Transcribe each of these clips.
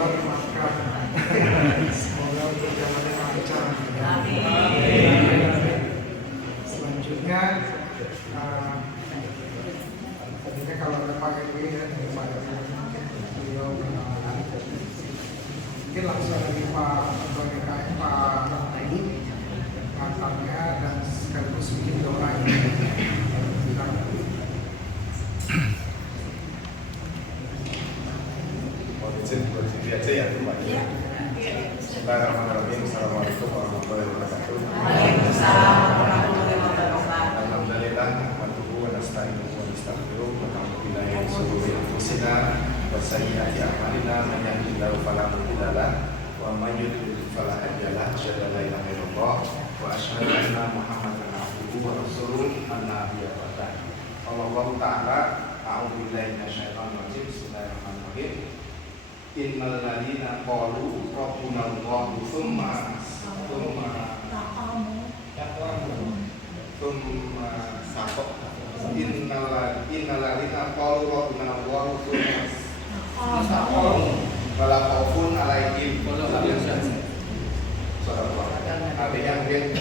Allah dimaafkan. Semoga berjalan lancar. Selanjutnya, tadinya kalau ada Pak RW dan Pak RW mungkin beliau berkenalan. Mungkin langsung dari Pak DKM Pak Edi mantannya dan sekaligus bikin doa ini. Berdiri aja ya Pak. Bismillahirrahmanirrahim. Assalamualaikum warahmatullahi wabarakatuh. Waalaikumsalam warahmatullahi wabarakatuh. Alhamdulillah, nahmaduhu wa nasta'inuhu wa nastaghfiruh wa na'udzu billahi min shururi anfusina wa sayyiati a'malina man yahdihillahu fala mudilla lahu wa man yudlil fala hadiya lahu. Asyhadu an la ilaha illallah wa asyhadu anna Muhammadan abduhu wa rasuluh. Amma ba'du. Allahu ta'ala a'udzu billahi minasyaitonir rajim. Bismillahirrahmanirrahim. Innal ladzina qalu rabbuna Allah tsumma saqaq. Innal ladzina qalu rabbuna Allah tsumma saqaq wala khaufun 'alaihim. Artinya mungkin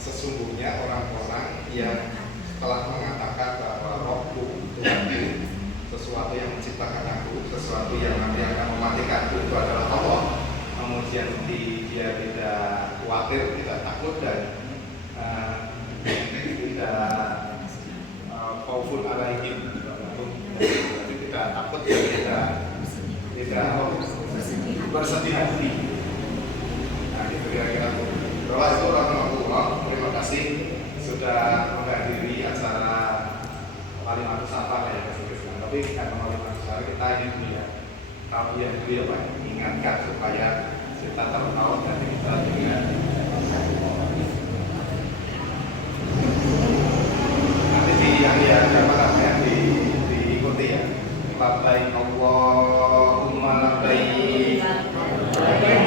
sesungguhnya orang-orang yang telah mengatakan bahwa Robbu Tuhanku, sesuatu yang menciptakan aku, sesuatu yang nanti akan mematikanku itu adalah Allah. Kemudian dia tidak khawatir, tidak takut dan tidak khaufun alaihim, jadi tidak takut dan tidak bersedih hati. Nah, itu kira-kira bahwa itu rahmatullah. Terima kasih sudah menghadiri acara Kalimantan Sapa ya. Tapi karena Kalimantan Sapa kita ini dulu ya, kami yang dulu ya Pak, ingatkan supaya kita tertawa dan kita juga nanti di yang apa namanya diikuti ya. Labbaik Allahumma labbaik, labbaik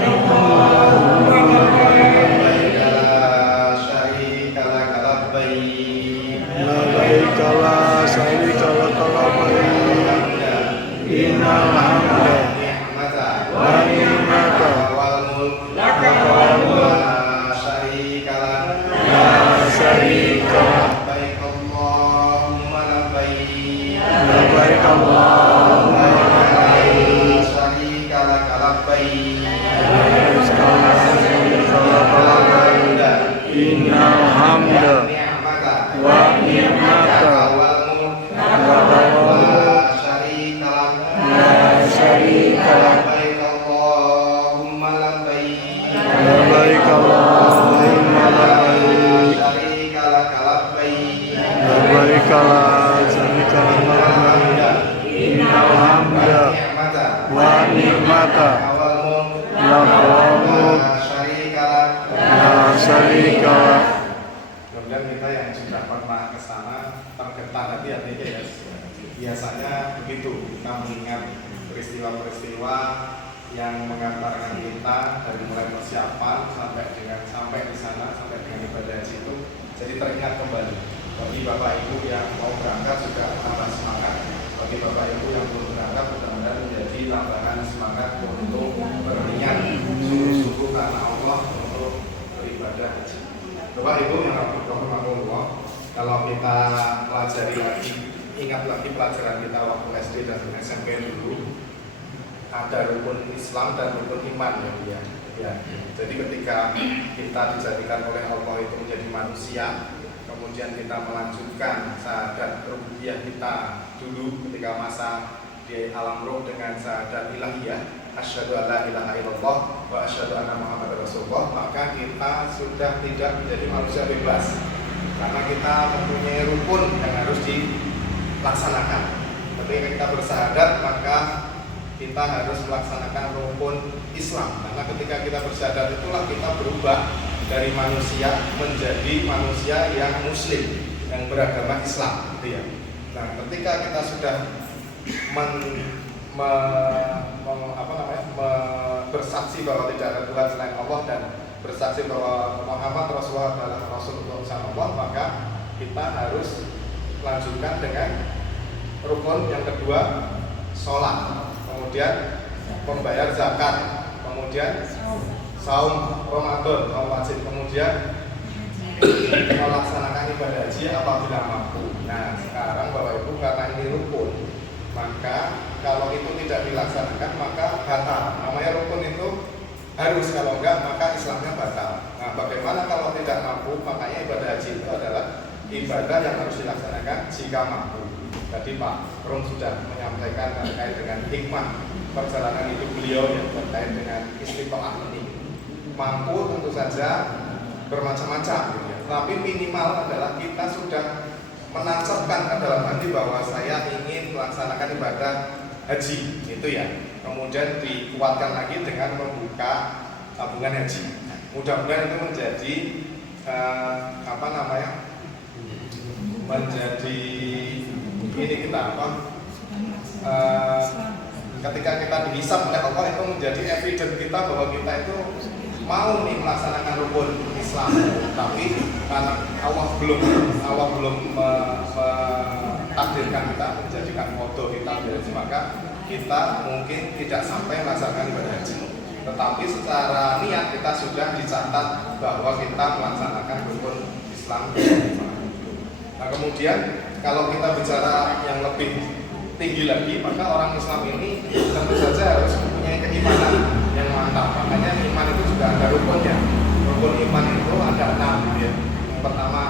la syarika lak labbaik, Labbaik la syarika lak labbaik, innal hamda wa ni'mata wal mulk wal mulk la syarika lak. la syarika lak. Labbaik Allahumma labbaik, Labbaik Allahumma labbaik, la syarika lak labbaik, labbaik la syarika lak labbaik, innal hamda wa ni'mata wal mulk wal mulk la syarika lak. la syarika lak. Labbaik Allahumma labbaik, Labbaik Allahumma labbaik, la syarika lak labbaik, labbaik la syarika lak labbaik, innal hamda wa ni'mata wal mulk wal mulk la syarika lak. la syarika lak. Kemudian kita yang sudah pernah ke sana tergetar hati artinya ya. Biasanya begitu, kita mengingat peristiwa-peristiwa yang mengantarkan kita dari mulai persiapan sampai di sana, sampai dengan ibadah haji itu, jadi teringat kembali. Bagi Bapak Ibu yang mau berangkat sudah tambah semangat. Bagi Bapak Ibu yang belum berangkat mudah-mudahan menjadi tambahan semangat untuk berniat sungguh-sungguh karena Allah untuk beribadah haji. Bapak Ibu yang rahmatullah, kalau kita pelajari lagi, ingat lagi pelajaran kita waktu SD dan SMP dulu, ada rukun Islam dan rukun iman ya. Jadi ketika kita dijadikan oleh Allah itu menjadi manusia, kemudian kita melanjutkan syahadat rububiyah kita dulu ketika masa di alam roh dengan syahadat ilahiyah, asyhadu an la ilaha illallah wa asyhadu anna muhammadar rasulullah, maka kita sudah tidak menjadi manusia bebas karena kita mempunyai rukun yang harus dilaksanakan. Ketika kita bersyahadat maka kita harus melaksanakan rukun Islam, karena ketika kita bersyahadat itulah kita berubah dari manusia menjadi manusia yang muslim, yang beragama Islam gitu ya. Nah, ketika kita sudah bersaksi bahwa tidak ada Tuhan selain Allah dan bersaksi bahwa Muhammad Rasulullah adalah Rasulullah Allah, maka kita harus lanjutkan dengan rukun yang kedua, sholat. Kemudian membayar zakat, kemudian saum Ramadan, saum wajib, kemudian melaksanakan ibadah haji apabila mampu. Nah, sekarang Bapak Ibu karena ini rukun, maka kalau itu tidak dilaksanakan maka batal. Namanya rukun itu harus, kalau enggak maka Islamnya batal. Nah, bagaimana kalau tidak mampu? Makanya ibadah haji itu adalah ibadah yang harus dilaksanakan jika mampu. Tadi Pak Rum sudah menyampaikan terkait dengan hikmah perjalanan hidup beliau yang terkait dengan istiqomah ini. Mampu tentu saja bermacam-macam, gitu ya. Tapi minimal adalah kita sudah menancapkan ke dalam hati bahwa saya ingin melaksanakan ibadah haji, itu ya. Kemudian dikuatkan lagi dengan membuka tabungan haji. Mudah-mudahan itu menjadi menjadi ini kita ketika kita dihisab oleh Allah itu menjadi evidence kita bahwa kita itu mau nih melaksanakan rukun Islam, tapi karena Allah belum takdirkan kita menjadikan foto kita haji, maka kita mungkin tidak sampai melaksanakan ibadah haji. Tetapi secara niat kita sudah dicatat bahwa kita melaksanakan rukun Islam. Nah, kemudian kalau kita bicara yang lebih tinggi lagi, maka orang Islam ini tentu saja harus mempunyai keimanan yang mantap. Makanya iman itu juga ada rukunnya. Rukun iman itu ada 6 ya. Yang pertama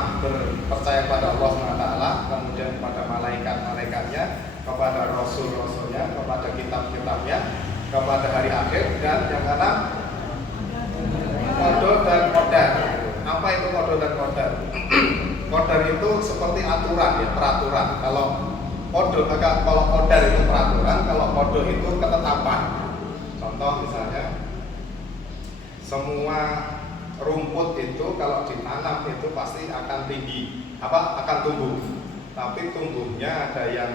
percaya pada Allah SWT, kemudian kepada malaikat-malaikatnya, kepada rasul-rasulnya, kepada kitab-kitabnya, kepada hari akhir, dan yang keenam qada dan qadar. Apa itu qada dan qadar? Qadar itu seperti aturan ya, peraturan. Kalau qadar itu peraturan, kalau qada itu ketetapan. Contoh misalnya, semua rumput itu kalau ditanam itu pasti akan tinggi, akan tumbuh. Tapi tumbuhnya ada yang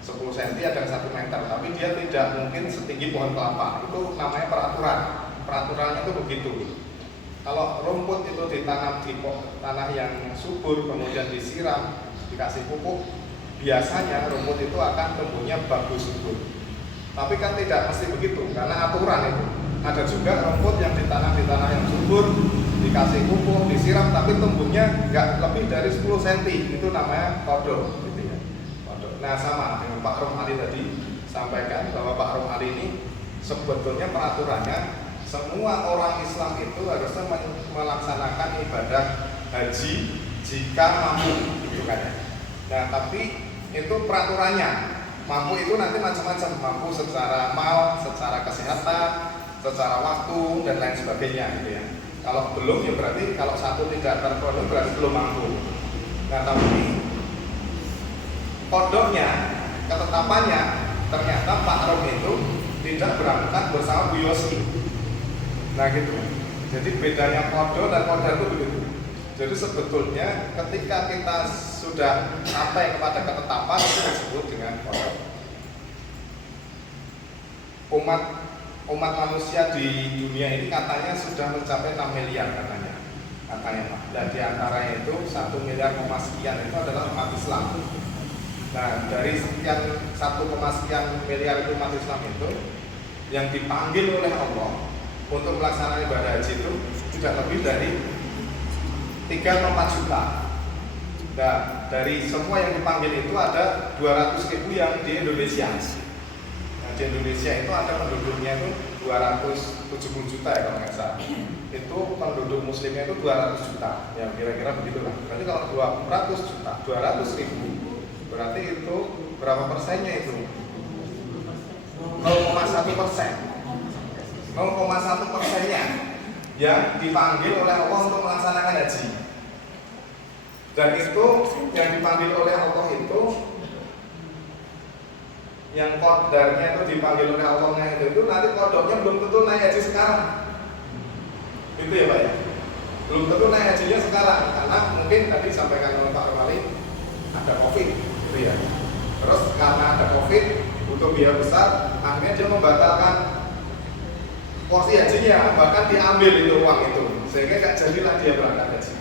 10 cm, ada yang 1 meter, tapi dia tidak mungkin setinggi pohon kelapa. Itu namanya peraturan. Peraturannya itu begitu. Kalau rumput itu ditanam di tanah yang subur, kemudian disiram, dikasih pupuk, biasanya rumput itu akan tumbuhnya bagus subur. Tapi kan tidak mesti begitu, karena aturan itu. Ada juga rumput yang ditanam di tanah yang subur, dikasih pupuk, disiram, tapi tumbuhnya nggak lebih dari 10 cm. Itu namanya qada, gitu ya. Nah, sama dengan Pak Rum Ali tadi sampaikan bahwa Pak Rum Ali ini sebetulnya peraturannya semua orang Islam itu harusnya melaksanakan ibadah haji jika mampu, gitu kan ya. Nah, tapi itu peraturannya. Mampu itu nanti macam-macam, mampu secara mal, secara kesehatan, secara waktu dan lain sebagainya, gitu ya. Kalau belum ya berarti kalau satu tidak terpenuhi berarti belum mampu. Nah, tapi kodoknya, ketetapannya ternyata Pak Rum itu tidak berangkat bersama Bu Yosi. Nah gitu. Jadi bedanya kodo dan kodar itu begitu. Jadi sebetulnya ketika kita sudah sampai kepada ketetapan itu disebut dengan kodar. Umat manusia di dunia ini katanya sudah mencapai 6 miliar katanya Pak. Dan di antaranya itu 1 miliar sekian itu adalah umat Islam. Nah, dari sekian 1, sekian miliar itu umat Islam itu yang dipanggil oleh Allah untuk melaksanakan ibadah haji itu tidak lebih dari 3-4 juta. Nah, dari semua yang dipanggil itu ada 200.000 yang di Indonesia. Nah, di Indonesia itu ada penduduknya itu 270 juta ya kalau nggak salah. Itu penduduk muslimnya itu 200 juta. Ya kira-kira begitulah. Berarti kalau 200 juta, 200.000 berarti itu berapa persennya itu? 0,1%. 0,1%-nya yang dipanggil oleh Allah untuk melaksanakan haji. Dan itu yang dipanggil oleh Allah itu, yang kodarnya itu dipanggil oleh Allah itu nanti kodoknya belum tentu naik haji sekarang. Itu ya Pak ya. Belum tentu naik hajinya sekarang karena mungkin tadi disampaikan oleh Pak Rumali ada COVID, gitu ya. Terus karena ada COVID butuh biaya besar, akhirnya dia membatalkan porsi hajinya, bahkan diambil itu uang itu, sehingga gak jadilah dia berangkat haji.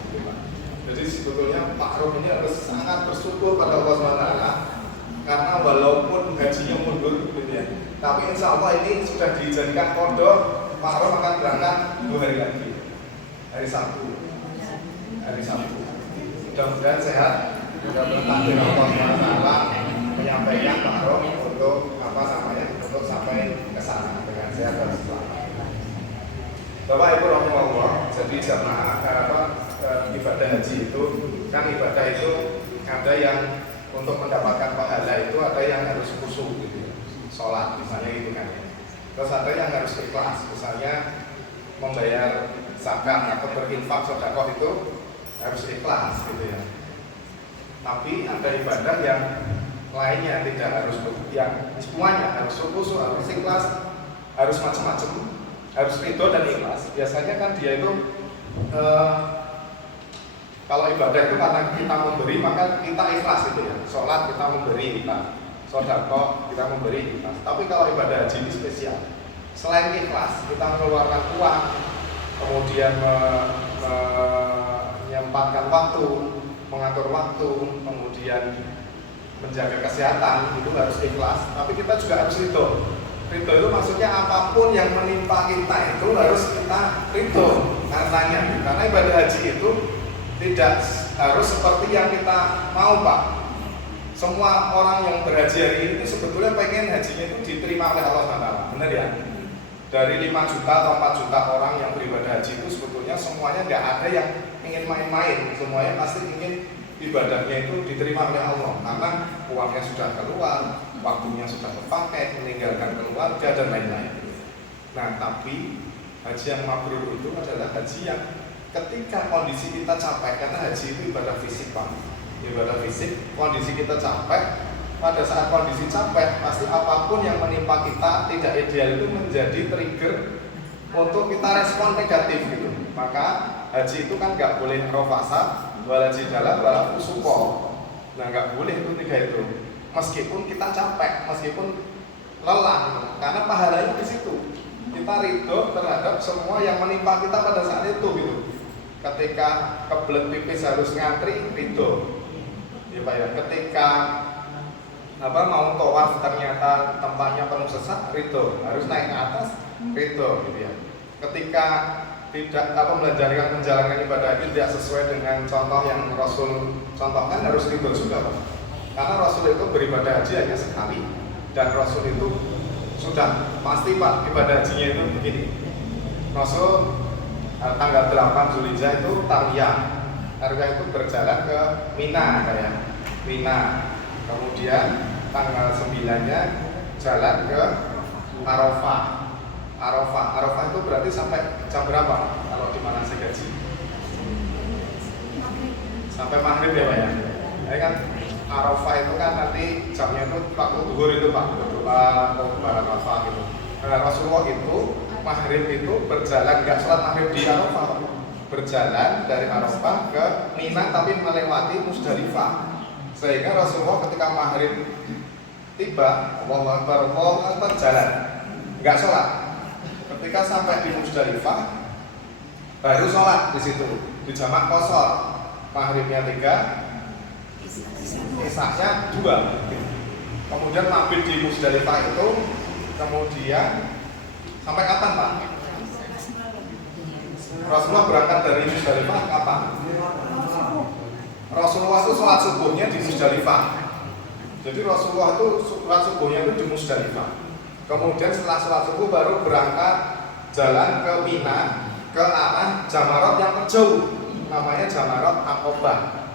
Jadi sebetulnya Pak Rum ini harus sangat bersyukur pada Allah SWT karena walaupun gajinya mundur gitu ya, tapi insya Allah ini sudah dijadikan kodok. Pak Rom akan berangkat 2 hari lagi, hari Sabtu. Mudah-mudahan sehat. Mudah-mudahan takdir Allah SWT menyampaikan Pak Rom untuk untuk sampai ke sana dengan sehat dan selamat. Bapak Ibu rahimahullah, jadi jamaah ibadah haji itu kan ibadah itu ada yang untuk mendapatkan pahala itu ada yang harus khusyuk gitu, sholat misalnya gitu kan ya. Terus ada yang harus ikhlas, misalnya membayar zakat atau berinfak sedekah itu harus ikhlas gitu ya. Tapi ada ibadah yang lainnya tidak harus, yang semuanya harus khusyuk, harus ikhlas, harus macam-macam, harus ridho dan ikhlas. Biasanya kan dia itu kalau ibadah itu karena kita memberi maka kita ikhlas gitu ya. Sholat kita memberi kita, sedekah kita memberi ikhlas. Tapi kalau ibadah haji ini spesial. Selain ikhlas, kita mengeluarkan uang, kemudian menyempatkan waktu, mengatur waktu, kemudian menjaga kesehatan, itu harus ikhlas. Tapi kita juga harus ridho. Ridho itu maksudnya apapun yang menimpa kita itu harus kita ridho karenanya. Karena ibadah haji itu tidak harus seperti yang kita mau, Pak. Semua orang yang berhaji hari ini itu sebetulnya pengen hajinya itu diterima oleh Allah SWT. Benar ya? Dari 5 juta atau 4 juta orang yang beribadah haji itu sebetulnya semuanya nggak ada yang ingin main-main. Semuanya pasti ingin ibadahnya itu diterima oleh Allah. Karena uangnya sudah keluar, waktunya sudah terpakai, meninggalkan keluarga dan lain-lain. Nah, tapi haji yang mabrur itu adalah haji yang ketika kondisi kita capek, karena haji itu ibadah fisik, Pak. Ibadah fisik, kondisi kita capek. Pada saat kondisi capek, pasti apapun yang menimpa kita tidak ideal itu menjadi trigger untuk kita respon negatif gitu. Maka haji itu kan nggak boleh rofasa, wala jidala, wala fusuko. Nah, nggak boleh itu 3 itu. Meskipun kita capek, meskipun lelah, gitu. Karena pahalanya di situ. Kita ridho terhadap semua yang menimpa kita pada saat itu gitu. Ketika kebelet pipis harus ngantri, ridho. Ya Pak ya. Ketika mau tawaf ternyata tempatnya penuh sesak, ridho. Harus naik ke atas, ridho gitu ya. Ketika tidak menjalankan ibadah itu tidak sesuai dengan contoh yang Rasul contohkan, harus ridho juga, Pak. Karena Rasul itu beribadah haji hanya sekali, dan Rasul itu sudah pasti, Pak, ibadah hajinya itu begini. Rasul tanggal 8 Zulhijjah itu tarwiyah. Tarwiyah itu berjalan ke Mina kayak Mina. Kemudian tanggal 9-nya jalan ke Arafah. Arafah itu berarti sampai jam berapa kalau di manasik haji? Sampai maghrib ya Pak ya. Jadi kan Arafah itu kan nanti jamnya itu waktu zuhur itu Pak, berdoa atau Arafah gitu. Nah, Rasulullah itu maghrib itu berjalan, nggak sholat maghrib di Arafah, Pak. Berjalan dari Arafah ke Mina tapi melewati Musdalifah. Sehingga Rasulullah ketika maghrib tiba, Allahu Akbar jalan, nggak sholat. Ketika sampai di Musdalifah, baru sholat di situ, di jamak qashar. Maghribnya 3, isya-nya 2. Kemudian mabit di Musdalifah itu, kemudian sampai kapan Pak? Rasulullah berangkat dari Musdalifah kapan? Rasulullah itu sholat subuhnya di Musdalifah. Jadi Rasulullah itu sholat subuhnya itu di Musdalifah. Kemudian setelah sholat subuh baru berangkat jalan ke Mina, ke arah Jamarat yang terjauh, namanya Jamarat Aqobah.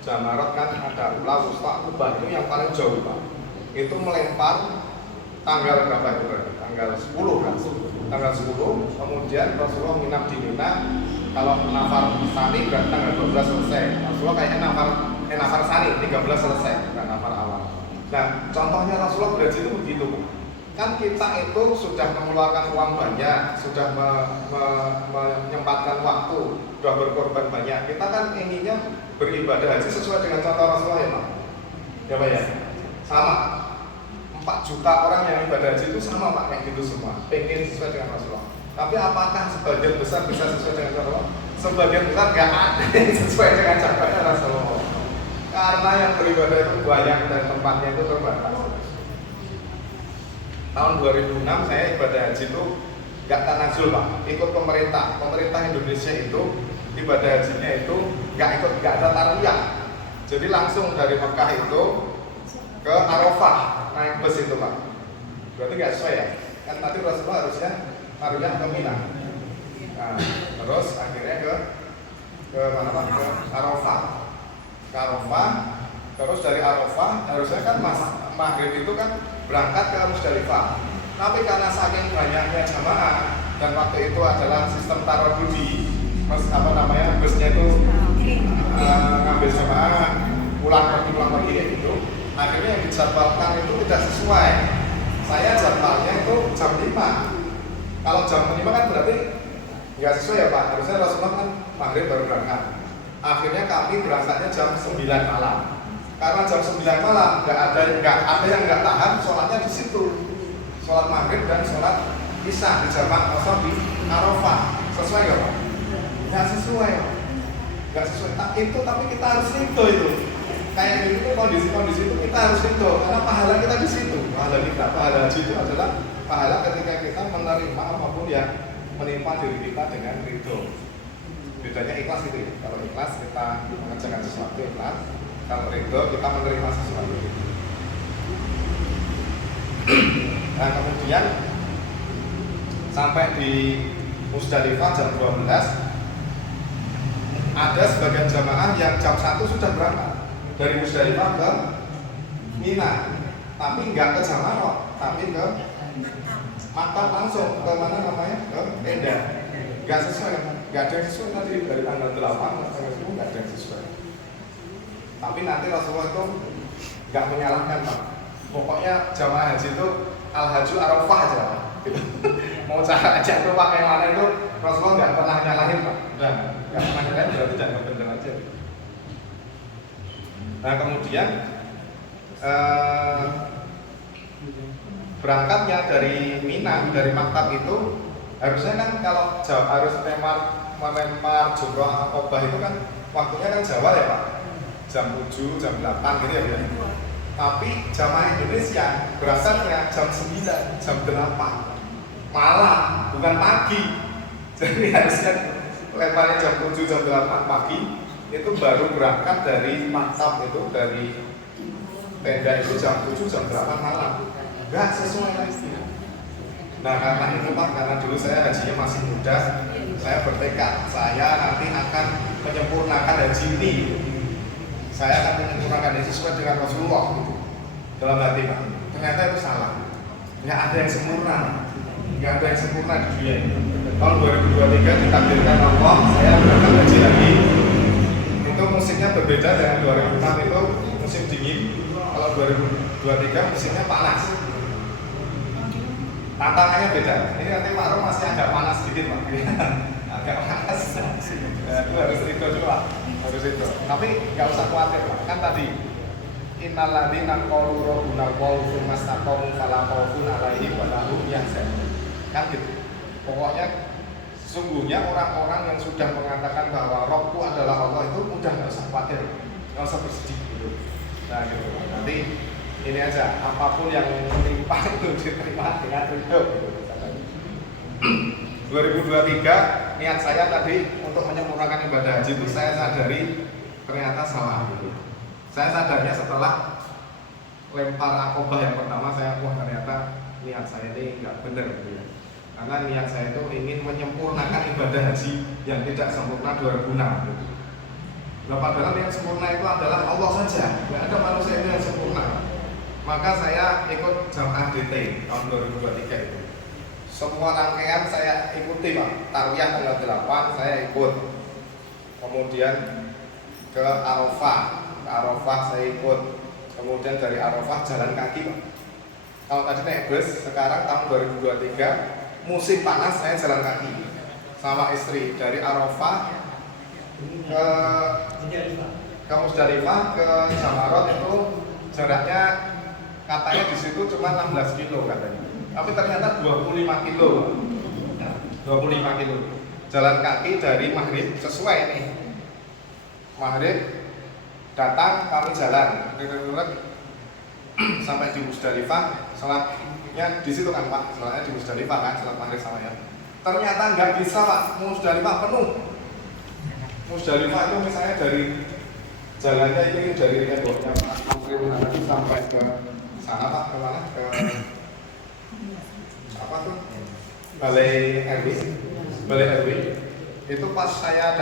Jamarat kan ada Ula, Wusta, Aqobah, itu yang paling jauh Pak. Itu melempar tanggal berapa itu berarti? Tanggal 10 kan? Tanggal 10, kemudian Rasulullah nginap di Mina. Kalau nafar sani berarti tanggal 12 selesai. Rasulullah kayaknya nafar sani 13 selesai, bukan nafar awal. Nah, contohnya Rasulullah berhaji itu begitu. Kan kita itu sudah mengeluarkan uang banyak, sudah menyempatkan waktu, sudah berkorban banyak. Kita kan inginnya beribadah haji sesuai dengan contoh Rasulullah ya Pak. Ya Pak ya? Sama. 4 juta orang yang ibadah haji itu sama Pak, kayak gitu semua. Pengen sesuai dengan Rasulullah. Tapi apakah sebagian besar bisa sesuai dengan Rasulullah? Sebagian besar nggak ada yang sesuai dengan contohnya Rasulullah. Karena yang beribadah itu banyak dan tempatnya itu terbatas. Tahun 2006 saya ibadah haji itu nggak tanazul Pak, ikut pemerintah. Pemerintah Indonesia itu ibadah hajinya itu nggak ada tarwiyah. Jadi langsung dari Mekah itu ke Arafah naik bus itu Pak. Berarti nggak sesuai ya? Kan tadi Rasulullah harusnya tarwiyah ke Mina. Nah, terus akhirnya ke mana Pak? Ke Arafah. Ke Arafah, terus dari Arafah harusnya kan maghrib itu kan berangkat ke Musdalifah. Tapi karena saking banyaknya jamaah dan waktu itu adalah sistem tarodudi, busnya itu ngambil jamaah pulang pergi itu, akhirnya yang dijadwalkan itu tidak sesuai. Saya jadwalnya itu jam 5. Kalau jam 5 kan berarti nggak sesuai ya Pak. Harusnya Rasulullah kan maghrib baru berangkat. Akhirnya kami berangkatnya jam 9 malam. Karena jam 9 malam nggak ada yang nggak tahan sholatnya di situ. Sholat maghrib dan sholat isya di jamaah kosong di Arafah. Sesuai nggak Pak? Nggak sesuai Pak. Nggak sesuai. Itu tapi kita harus itu. Kayak gitu kondisi-kondisi itu kita harus karena pahala kita di situ. Pahala haji itu adalah pahala ketika kita menerima apapun yang menimpa diri kita dengan ridho. Bedanya ikhlas gitu ya. Kalau ikhlas kita mengerjakan sesuatu ikhlas. Kalau ridho kita menerima sesuatu. Nah kemudian sampai di Musdalifah jam 12, ada sebagian jamaah yang jam 1 sudah berangkat dari Musdalifah ke Mina, tapi nggak ke Jamarot, tapi ke Makkah langsung ke mana namanya, ke Tenda. Nggak sesuai, nggak ada yang sesuai tadi dari tanggal 8 sampai 10 nggak ada yang sesuai. Tapi nanti Rasulullah itu nggak menyalahkan Pak. Pokoknya jamaah haji itu al-haju Arafah aja Pak. Gitu. Mau cara aja itu pakai mana itu Rasulullah nggak pernah nyalahin Pak. Nah, nggak pernah nyalahin berarti jangan bener aja. Nah kemudian berangkatnya dari Mina, dari Makkah itu harusnya kan kalau harus melempar jumroh Aqobah itu kan waktunya kan Jawa ya Pak, jam 7, jam 8 gitu ya. Tapi jamaah Indonesia berangkatnya jam 9, jam 8 malam, bukan pagi. Jadi harusnya lemparnya jam 7, jam 8 pagi itu baru berangkat dari Maktab itu, dari tenda itu jam 7, jam 8 malam. Enggak sesuai lagi. Nah karena itu Pak, karena dulu saya hajinya masih muda, saya bertekad saya nanti akan menyempurnakan haji ini. Saya akan menyempurnakan ini sesuai dengan Rasulullah gitu. Dalam hati Pak. Ternyata itu salah. Nggak ada yang sempurna. Nggak ada yang sempurna di dunia ini. Tahun 2023 ditakdirkan Allah, saya berangkat haji lagi. Itu musimnya berbeda dengan 2006 itu musim dingin. Kalau 2023 musimnya panas. Tantangannya beda. Ini nanti Marum masih agak panas sedikit Pak. Agak panas. Itu harus itu juga. Harus itu. Tapi nggak usah khawatir Pak. Kan tadi innalladzina qalu rabbuna Allahu tsumma istaqamu fala khaufun 'alaihim wa la hum yahzanun. Kan gitu. Pokoknya sesungguhnya orang-orang yang sudah mengatakan bahwa Rabbku adalah Allah itu udah nggak usah khawatir, nggak usah bersedih gitu. Nah gitu. Nanti ini aja, apapun yang menimpa itu diterima dengan ridho. 2023 niat saya tadi untuk menyempurnakan ibadah haji itu saya sadari ternyata salah. Saya sadarnya setelah lempar Aqobah yang pertama saya ternyata niat saya ini nggak benar gitu ya. Karena niat saya itu ingin menyempurnakan ibadah haji yang tidak sempurna 2006 gitu. Nah, padahal yang sempurna itu adalah Allah saja, nggak ada manusia yang sempurna. Maka saya ikut jamaah DT tahun 2023 itu. Semua rangkaian saya ikuti Pak. Tarwiyah tanggal 8 saya ikut. Kemudian ke Arafah. Ke Arafah saya ikut. Kemudian dari Arafah jalan kaki Pak. Kalau tadi naik bus, sekarang tahun 2023 musim panas saya jalan kaki sama istri dari Arafah ke Musdalifah ke Jamarot itu jaraknya katanya di situ cuma 16 kilo katanya. Tapi ternyata 25 kilo. 25 kilo. Jalan kaki dari maghrib sesuai nih. Maghrib datang kami jalan sampai di Musdalifah, sholatnya di situ kan Pak, sholatnya di Musdalifah kan, sholat maghrib sama ya. Ternyata nggak bisa Pak, Musdalifah penuh. Musdalifah itu misalnya dari jalannya ini dari temboknya Pak sampai ke sana Pak, ke mana? Ke apa tuh? Balai RW. Balai RW. Itu pas saya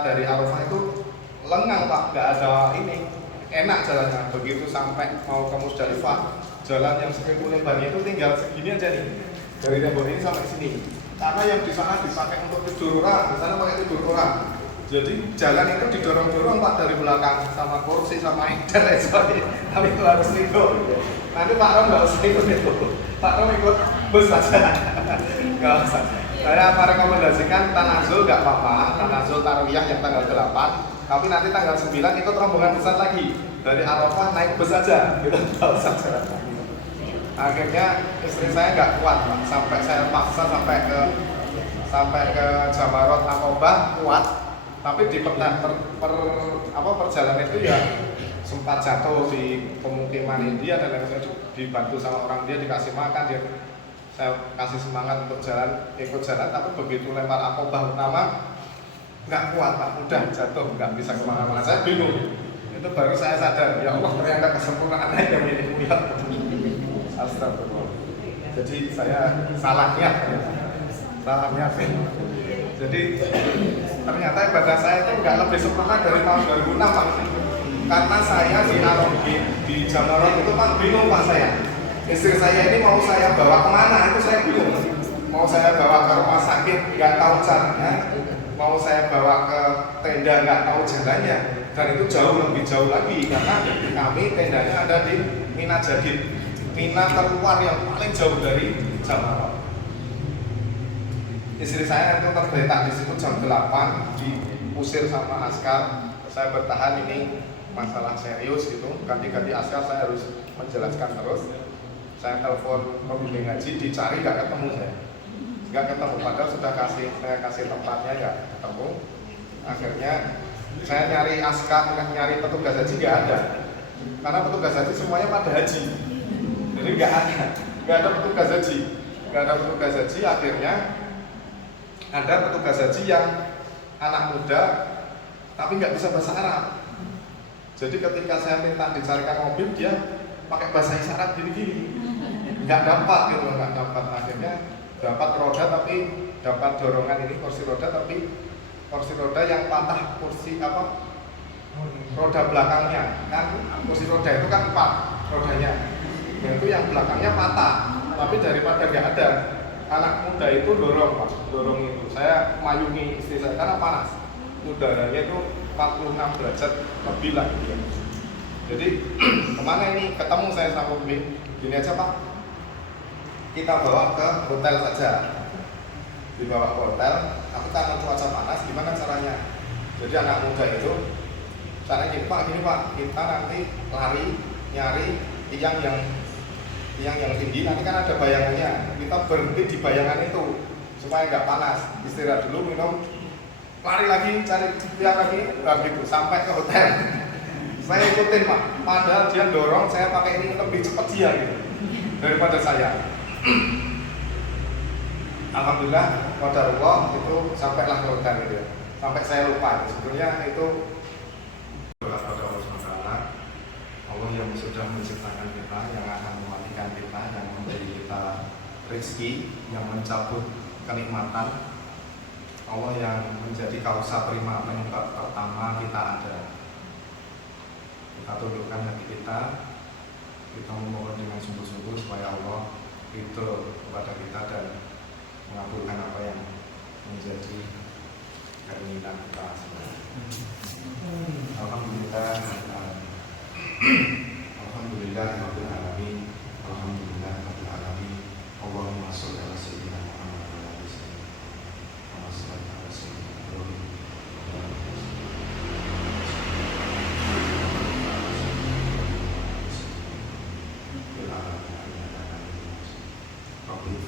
dari Arafah itu lengang Pak, nggak ada ini, enak jalannya. Begitu sampai mau ke Musdalifah, jalan yang segitu lebarnya itu tinggal segini aja nih, dari tembok ini sampai sini. Karena yang di sana dipakai untuk tidur orang, di sana pakai tidur orang. Jadi jalan itu didorong-dorong Pak dari belakang sama kursi sama dan lain-lain. Tapi itu harus tidur. Nanti Pak Rom nggak usah ikut itu. Pak Rom ikut bus saja, nggak usah. Saya merekomendasikan tanazul nggak apa-apa, tanazul tarwiyah yang tanggal 8, tapi nanti tanggal 9 ikut rombongan besar lagi dari Arafah naik bus saja, gitu, nggak usah jalan kaki. Akhirnya istri saya nggak kuat, Pak. Sampai saya paksa sampai ke Jamarot Aqobah kuat, tapi di perjalanan itu ya sempat jatuh di pemukiman India dan lain-lain, dibantu sama orang dia, dikasih makan dia. Saya kasih semangat untuk ikut jalan, tapi begitu lempar Aqobah utama nggak kuat Pak, udah jatuh, nggak bisa kemana-mana. Saya bingung, itu baru saya sadar, ya Allah ternyata kesempurnaan yang milikmu ya. Astagfirullah. Jadi saya salah niat. Jadi ternyata ibadah saya itu nggak lebih sempurna dari tahun 2006 Pak. Karena saya di Jamarot itu Pak bingung Pak saya. Istri saya ini mau saya bawa kemana itu saya bingung. Mau saya bawa ke rumah sakit nggak tahu caranya, mau saya bawa ke tenda nggak tahu jalannya, dan itu lebih jauh lagi karena kami tendanya ada di Mina Jadid, Mina terluar yang paling jauh dari Jamarot. Istri saya itu tergeletak di situ jam 8, diusir sama askar. Saya bertahan, ini masalah serius gitu, ganti-ganti askar saya harus menjelaskan terus. Saya telepon pembimbing haji, dicari nggak ketemu nggak ketemu, padahal sudah saya kasih tempatnya nggak ketemu. Akhirnya saya nyari askar, nyari petugas haji nggak ada, karena petugas haji semuanya pada haji, jadi nggak ada petugas haji. Akhirnya ada petugas haji yang anak muda tapi nggak bisa bahasa Arab. Jadi ketika saya minta dicarikan mobil, dia pakai bahasa isyarat gini-gini, nggak dapat. Akhirnya dapat roda, tapi dapat dorongan ini kursi roda, tapi kursi roda yang patah, roda belakangnya kan, kursi roda itu kan 4 rodanya, itu yang belakangnya patah. Tapi daripada nggak ada, anak muda itu dorong itu. Saya mayungi istri saya karena panas, udaranya itu 46 derajat lebih lah gitu ya. Jadi kemana ini? Ketemu saya sama pemilik, gini aja Pak, kita bawa ke hotel saja. Dibawa ke hotel, tapi karena cuaca panas, gimana caranya? Jadi anak muda itu caranya gini Pak, kita nanti lari nyari tiang yang tinggi, nanti kan ada bayangannya, kita berhenti di bayangan itu supaya nggak panas, istirahat dulu, minum, lari lagi, cari tiang lagi, gitu sampai ke hotel. Saya ikutin Pak, padahal dia dorong, saya pakai ini lebih cepat dia gitu daripada saya. Alhamdulillah, qadarullah itu sampailah ke hotel gitu ya. Sampai saya lupa, sebenarnya itu kepada Allah SWT, Allah yang sudah menciptakan kita, yang akan mematikan kita, yang memberi kita rezeki, yang mencabut kenikmatan, Allah yang menjadi kausa prima penyebab pertama kita ada. Kita tundukkan hati kita memohon dengan sungguh-sungguh supaya Allah ridho kepada kita dan mengabulkan apa yang menjadi keinginan kita semua. Alhamdulillah, Alhamdulillahirabbil alamin, Alhamdulillahirabbil alamin. Allahumma shalli ala sayyidina Muhammad wa ala ali sayyidina Muhammad.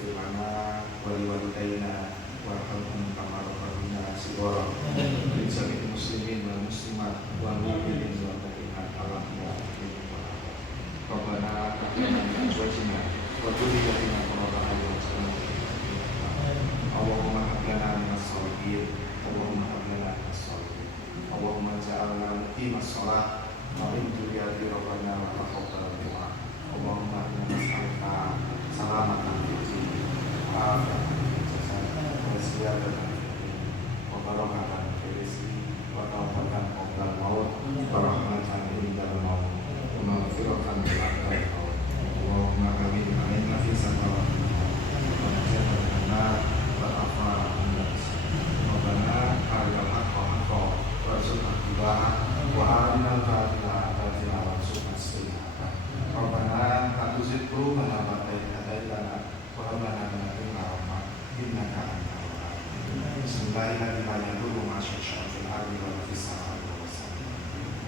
Rabbana wali walidayna warhamhum kama rabbayana sigoro. Rizal muslimin wal muslimat wal mu'minin wal mu'minat Allah ya Rabbana atina min azwajina wa dhurriyyatina qurrata a'yun waj'alna Allahumma hab lana minas shalihin Allahumma hab lana minas shalihin Allahumma ja'alna muqimas shalah wa min dzurriyyati rabbana wa taqabbal du'a Allahumma inna nas'aluka salamatan fid din wa afiyatan fil jasad wa ziyadatan wa barakatan fil rizqi wa tawbatan qabla al-maut wa rahmatan indal maut wa maghfiratan ba'da al-maut Allahumma aminna fi sakaratina wa najina minan nar wa afana an-nas Rabbana arinal haqqa haqqan warzuqna ittiba'ah wa arinal batila batila warzuqna ijtinabah Rabbana la tuzigh qulubana ba'da idh hadaytana wa hab lana min ladunka rahmah innaka antal wahhab Bismillahirrahmanirrahim Masyaallah fil ardi wa fis samaa'i wa wasallam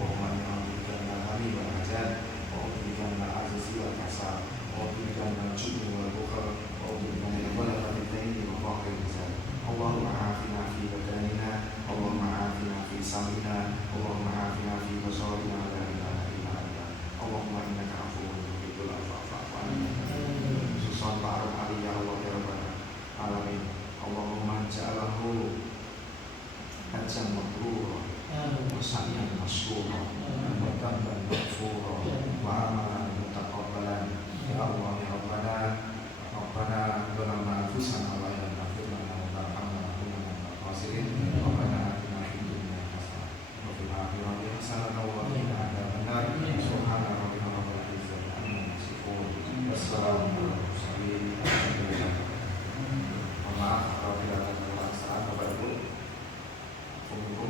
Allahumma inna a'udzubika minal hammi wal hazan wa a'udzubika minal ajzi wal kasal wa a'udzubika minal jubni wal bukhl wa a'udzubika min ghalabati ad-daini wa qahri rizal Allahumma afina fi badanina Allahumma afina fi sam'ina Allahumma afina fi basarina wa la ilaha illa anta Allahumma innaka afuwwun tuhibbul afwa fa'fu anna Susan ba'arun aliyya Allah ya rabbana alamin Allahumma ja'alahu hajjan mabrura wa sa'yan masyura wa dhanban maghfura wa amalan mutaqabbalan ya Allah ya rabbana Rabbana dhalamna anfusana wa illam taghfir lana wa tarhamna lanakunanna minal khasirin Rabbana atina fid dunya hasanah wa fil akhirati hasanah wa qina adzaban nar subhana rabbika rabbil izzati amma yasifun wassalamu alal mursalin alhamdulillah maaf kalau tidak ada permasalahan Bapak Ibu.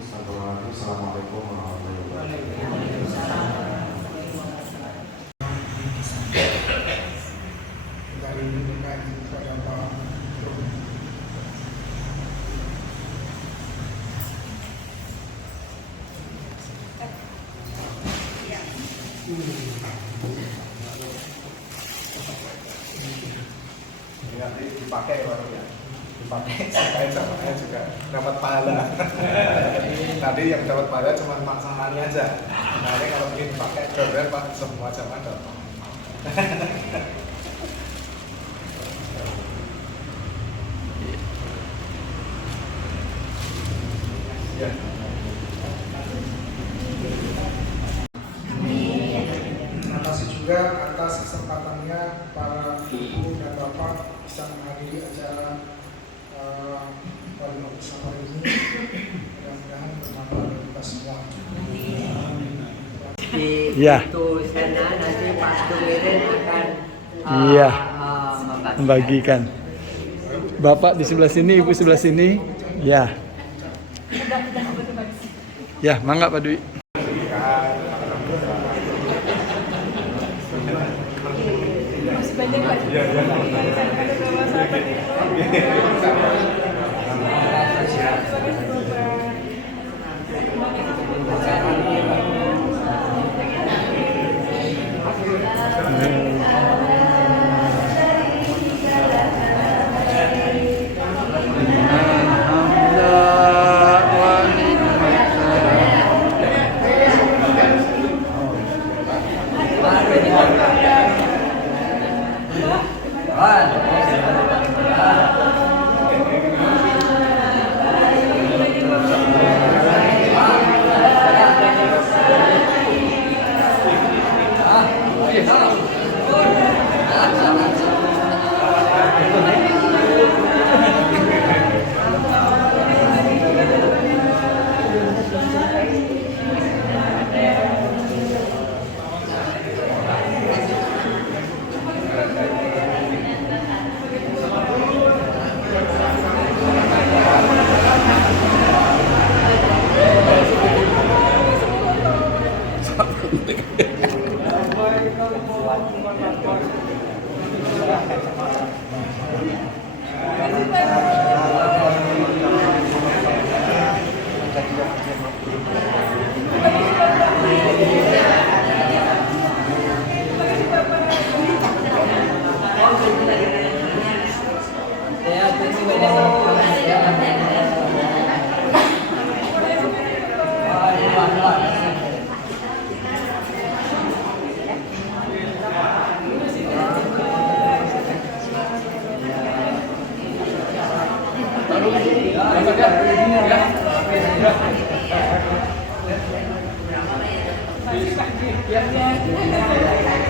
Assalamualaikum warahmatullahi wabarakatuh. Dari DKI kepada Pak Nanti dipakai baru ya. Dipakai supaya jamaahnya juga dapat pahala. Tadi yang dapat pahala cuma maksananya aja. Nah ini kalau ingin dipakai benar Pak semua jamaah dapat. Ya. Terima kasih juga atas kesempatannya para ibu dan bapak bisa menghadiri acara Wali bersama ini. Mudah-mudahan bermanfaat bagi kita semua. Di Ya. itu sana nanti Pak Tumirin akan Iya. Membagikan. Bapak di sebelah sini, ibu sebelah sini. Ya. Ya, mangga Pak Dwi. Masih banyak Pak. Ada beberapa sahabat itu. Makasih Pak Ji.